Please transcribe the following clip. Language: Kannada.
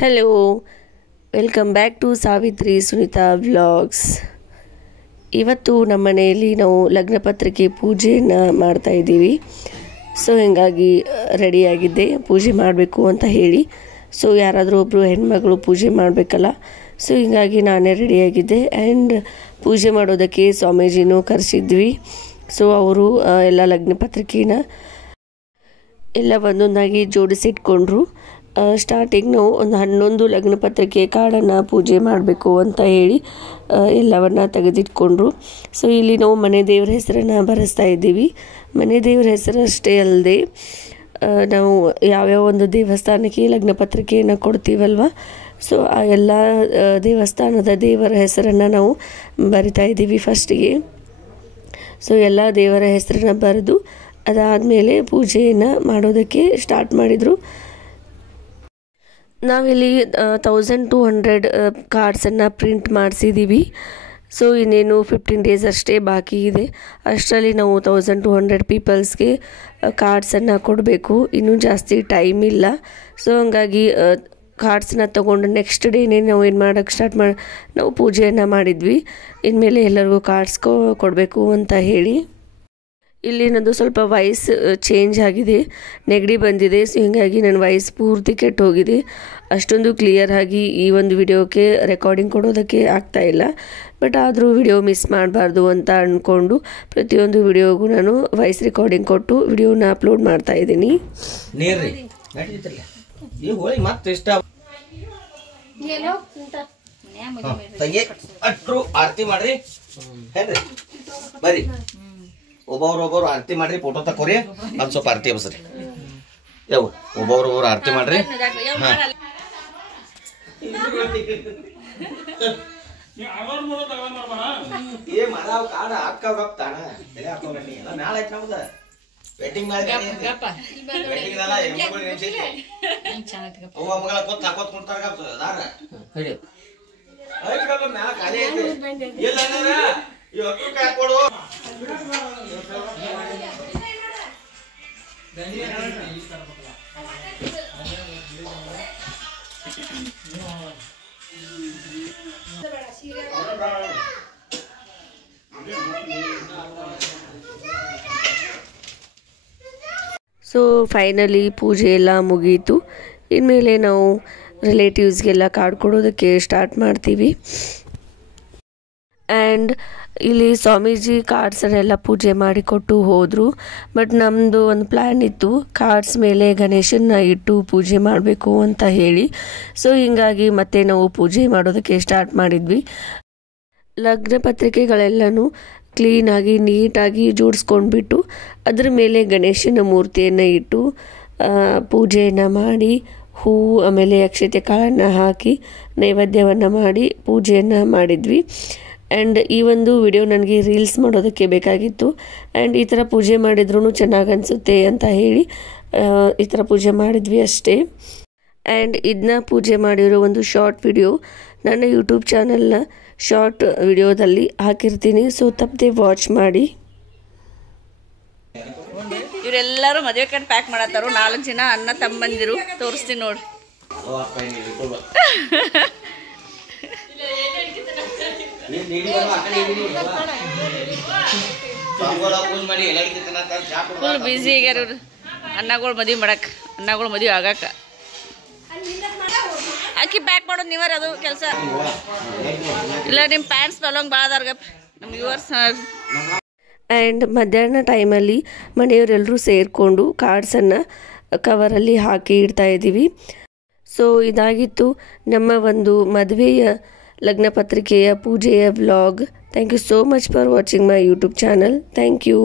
Hello, welcome back to Savitri Sunita vlogs. ಇವತ್ತು ನಮ್ಮ ಮನೆಯಲ್ಲಿ ನಾವು ಲಗ್ನ ಪತ್ರಿಕೆ ಪೂಜೆಯನ್ನು ಮಾಡ್ತಾ ಇದ್ದೀವಿ. ಸೊ ಹೀಗಾಗಿ ರೆಡಿಯಾಗಿದ್ದೆ ಪೂಜೆ ಮಾಡಬೇಕು ಅಂತ ಹೇಳಿ. ಸೊ ಯಾರಾದರೂ ಒಬ್ಬರು ಹೆಣ್ಮಗಳು ಪೂಜೆ ಮಾಡಬೇಕಲ್ಲ, ಸೊ ಹೀಗಾಗಿ ನಾನೇ ರೆಡಿಯಾಗಿದ್ದೆ. ಆ್ಯಂಡ್ ಪೂಜೆ ಮಾಡೋದಕ್ಕೆ ಸ್ವಾಮೀಜಿನೂ ಕರೆಸಿದ್ವಿ. ಸೊ ಅವರು ಎಲ್ಲ ಲಗ್ನ ಪತ್ರಿಕೆನ ಎಲ್ಲ ಒಂದೊಂದಾಗಿ ಜೋಡಿಸಿಟ್ಕೊಂಡ್ರು. ಸ್ಟಾರ್ಟಿಂಗ್ ನಾವು ಒಂದು 11 ಲಗ್ನ ಪತ್ರಿಕೆ ಕಾರ್ಡನ್ನು ಪೂಜೆ ಮಾಡಬೇಕು ಅಂತ ಹೇಳಿ ಎಲ್ಲವನ್ನು ತೆಗೆದಿಟ್ಕೊಂಡ್ರು. ಸೊ ಇಲ್ಲಿ ನಾವು ಮನೆ ದೇವರ ಹೆಸರನ್ನು ಬರೆಸ್ತಾ ಇದ್ದೀವಿ. ಮನೆ ದೇವರ ಹೆಸರು ಅಷ್ಟೇ ಅಲ್ಲದೆ ನಾವು ಯಾವ್ಯಾವ ಒಂದು ದೇವಸ್ಥಾನಕ್ಕೆ ಲಗ್ನ ಪತ್ರಿಕೆಯನ್ನು ಕೊಡ್ತೀವಲ್ವ, ಸೊ ಆ ಎಲ್ಲ ದೇವಸ್ಥಾನದ ದೇವರ ಹೆಸರನ್ನು ನಾವು ಬರಿತಾ ಇದ್ದೀವಿ ಫಸ್ಟಿಗೆ. ಸೊ ಎಲ್ಲ ದೇವರ ಹೆಸರನ್ನು ಬರೆದು ಅದಾದಮೇಲೆ ಪೂಜೆಯನ್ನು ಮಾಡೋದಕ್ಕೆ ಸ್ಟಾರ್ಟ್ ಮಾಡಿದರು. ನಾವಿಲ್ಲಿ 1200 ಕಾರ್ಡ್ಸನ್ನು ಪ್ರಿಂಟ್ ಮಾಡಿಸಿದ್ದೀವಿ. ಸೊ ಇನ್ನೇನು 15 ಡೇಸ್ ಅಷ್ಟೇ ಬಾಕಿ ಇದೆ. ಅಷ್ಟರಲ್ಲಿ ನಾವು 1200 ಪೀಪಲ್ಸ್ಗೆ ಕಾರ್ಡ್ಸನ್ನು ಕೊಡಬೇಕು. ಇನ್ನೂ ಜಾಸ್ತಿ ಟೈಮ್ ಇಲ್ಲ. ಸೊ ಹಂಗಾಗಿ ಕಾರ್ಡ್ಸನ್ನ ತೊಗೊಂಡು ನೆಕ್ಸ್ಟ್ ಡೇನೇ ನಾವು ಏನು ಮಾಡೋಕ್ಕೆ ನಾವು ಪೂಜೆಯನ್ನು ಮಾಡಿದ್ವಿ. ಇನ್ಮೇಲೆ ಎಲ್ಲರಿಗೂ ಕಾರ್ಡ್ಸ್ ಕೊಡಬೇಕು ಅಂತ ಹೇಳಿ. ಇಲ್ಲಿ ನನ್ನದು ಸ್ವಲ್ಪ ವಾಯ್ಸ್ ಚೇಂಜ್ ಆಗಿದೆ, ನೆಗಡಿ ಬಂದಿದೆ. ಸೊ ಹೀಗಾಗಿ ನನ್ನ ವಾಯ್ಸ್ ಪೂರ್ತಿ ಕೆಟ್ಟು ಹೋಗಿದೆ. ಅಷ್ಟೊಂದು ಕ್ಲಿಯರ್ ಆಗಿ ಈ ಒಂದು ವಿಡಿಯೋಕ್ಕೆ ರೆಕಾರ್ಡಿಂಗ್ ಕೊಡೋದಕ್ಕೆ ಆಗ್ತಾಯಿಲ್ಲ. ಬಟ್ ಆದರೂ ವಿಡಿಯೋ ಮಿಸ್ ಮಾಡಬಾರ್ದು ಅಂತ ಅಂದ್ಕೊಂಡು ಪ್ರತಿಯೊಂದು ವಿಡಿಯೋಗೂ ನಾನು ವಾಯ್ಸ್ ರೆಕಾರ್ಡಿಂಗ್ ಕೊಟ್ಟು ವಿಡಿಯೋನ ಅಪ್ಲೋಡ್ ಮಾಡ್ತಾ ಇದ್ದೀನಿ. ಒಬ್ಬೊಬ್ರು ಆರತಿ ಮಾಡ್ರಿ, ಫೋಟೋ ತಕೋರಿ, ಅದು ಸ್ವಲ್ಪ ಆರತಿ ಹಬ್ಸ್ರಿ. ಯಾವ ಒಬ್ಬೊಬ್ರು ಆರತಿ ಮಾಡ್ರಿ. ಸೊ ಫೈನಲಿ ಪೂಜೆ ಎಲ್ಲ ಮುಗೀತು. ಇನ್ಮೇಲೆ ನಾವು ರಿಲೇಟಿವ್ಸ್ಗೆಲ್ಲ ಕಾರ್ಡ್ ಕೊಡೋದಕ್ಕೆ ಸ್ಟಾರ್ಟ್ ಮಾಡ್ತೀವಿ. ಆ್ಯಂಡ್ ಇಲ್ಲಿ ಸ್ವಾಮೀಜಿ ಕಾರ್ಡ್ಸನ್ನೆಲ್ಲ ಪೂಜೆ ಮಾಡಿಕೊಟ್ಟು ಹೋದರು. ಬಟ್ ನಮ್ಮದು ಒಂದು ಪ್ಲ್ಯಾನ್ ಇತ್ತು, ಕಾರ್ಡ್ಸ್ ಮೇಲೆ ಗಣೇಶನ ಇಟ್ಟು ಪೂಜೆ ಮಾಡಬೇಕು ಅಂತ ಹೇಳಿ. ಸೊ ಹೀಗಾಗಿ ಮತ್ತೆ ನಾವು ಪೂಜೆ ಮಾಡೋದಕ್ಕೆ ಸ್ಟಾರ್ಟ್ ಮಾಡಿದ್ವಿ. ಲಗ್ನ ಪತ್ರಿಕೆಗಳೆಲ್ಲನೂ ಕ್ಲೀನಾಗಿ ನೀಟಾಗಿ ಜೋಡಿಸ್ಕೊಂಡ್ಬಿಟ್ಟು ಅದ್ರ ಮೇಲೆ ಗಣೇಶನ ಮೂರ್ತಿಯನ್ನು ಇಟ್ಟು ಪೂಜೆಯನ್ನು ಮಾಡಿ ಹೂವು ಆಮೇಲೆ ಅಕ್ಷತೆ ಕಾಳನ್ನು ಹಾಕಿ ನೈವೇದ್ಯವನ್ನು ಮಾಡಿ ಪೂಜೆಯನ್ನು ಮಾಡಿದ್ವಿ. ಆ್ಯಂಡ್ ಈ ಒಂದು ವಿಡಿಯೋ ನನಗೆ ರೀಲ್ಸ್ ಮಾಡೋದಕ್ಕೆ ಬೇಕಾಗಿತ್ತು. ಆ್ಯಂಡ್ ಈ ಥರ ಪೂಜೆ ಮಾಡಿದ್ರೂ ಚೆನ್ನಾಗಿ ಅನಿಸುತ್ತೆ ಅಂತ ಹೇಳಿ ಈ ಥರ ಪೂಜೆ ಮಾಡಿದ್ವಿ ಅಷ್ಟೇ. ಆ್ಯಂಡ್ ಇದನ್ನ ಪೂಜೆ ಮಾಡಿರೋ ಒಂದು ಶಾರ್ಟ್ ವಿಡಿಯೋ ನನ್ನ ಯೂಟ್ಯೂಬ್ ಚಾನಲ್ನ ಶಾರ್ಟ್ ವಿಡಿಯೋದಲ್ಲಿ ಹಾಕಿರ್ತೀನಿ. ಸೊ ತಪ್ಪದೆ ವಾಚ್ ಮಾಡಿ. ಇವರೆಲ್ಲರೂ ಮದುವೆ ಕಾರ್ಡ್ ಪ್ಯಾಕ್ ಮಾಡತ್ತಾರು. 4 ಜನ ಅಣ್ಣ ತಮ್ಮಂದಿರು, ತೋರಿಸ್ತೀನಿ ನೋಡಿ. ಫುಲ್ ಬ್ಯುಸಿ ಆಗ್ಯಾರ ಇವ್ರು ಅಣ್ಣಗಳು ಮದುವೆ ಮಾಡಕ್ಕೆ, ಅಣ್ಣಗಳು ಮದುವೆ ಆಗಾಕ. ಅಕ್ಕಿ ಪ್ಯಾಕ್ ಮಾಡೋದು ನೀವರ ಅದು ಕೆಲಸ ಇಲ್ಲ. ನಿಮ್ಮ ಪ್ಯಾಂಟ್ಸ್ ಬಲೋಂಗ್ ಭಾಳ ಅದಾರ್ಗಪ್ಪ ನಮ್ಮ ಯೂವರ್ಸ್. ಆ್ಯಂಡ್ ಮಧ್ಯಾಹ್ನ ಟೈಮಲ್ಲಿ ಮನೆಯವರೆಲ್ಲರೂ ಸೇರಿಕೊಂಡು ಕಾರ್ಡ್ಸನ್ನು ಕವರಲ್ಲಿ ಹಾಕಿ ಇಡ್ತಾ ಇದ್ದೀವಿ. ಸೊ ಇದಾಗಿತ್ತು ನಮ್ಮ ಒಂದು ಮದುವೆಯ ಲಗ್ನ ಪತ್ರಿಕೆಯ ಪೂಜೆಯ vlog. Thank you so much for watching my YouTube channel. Thank you.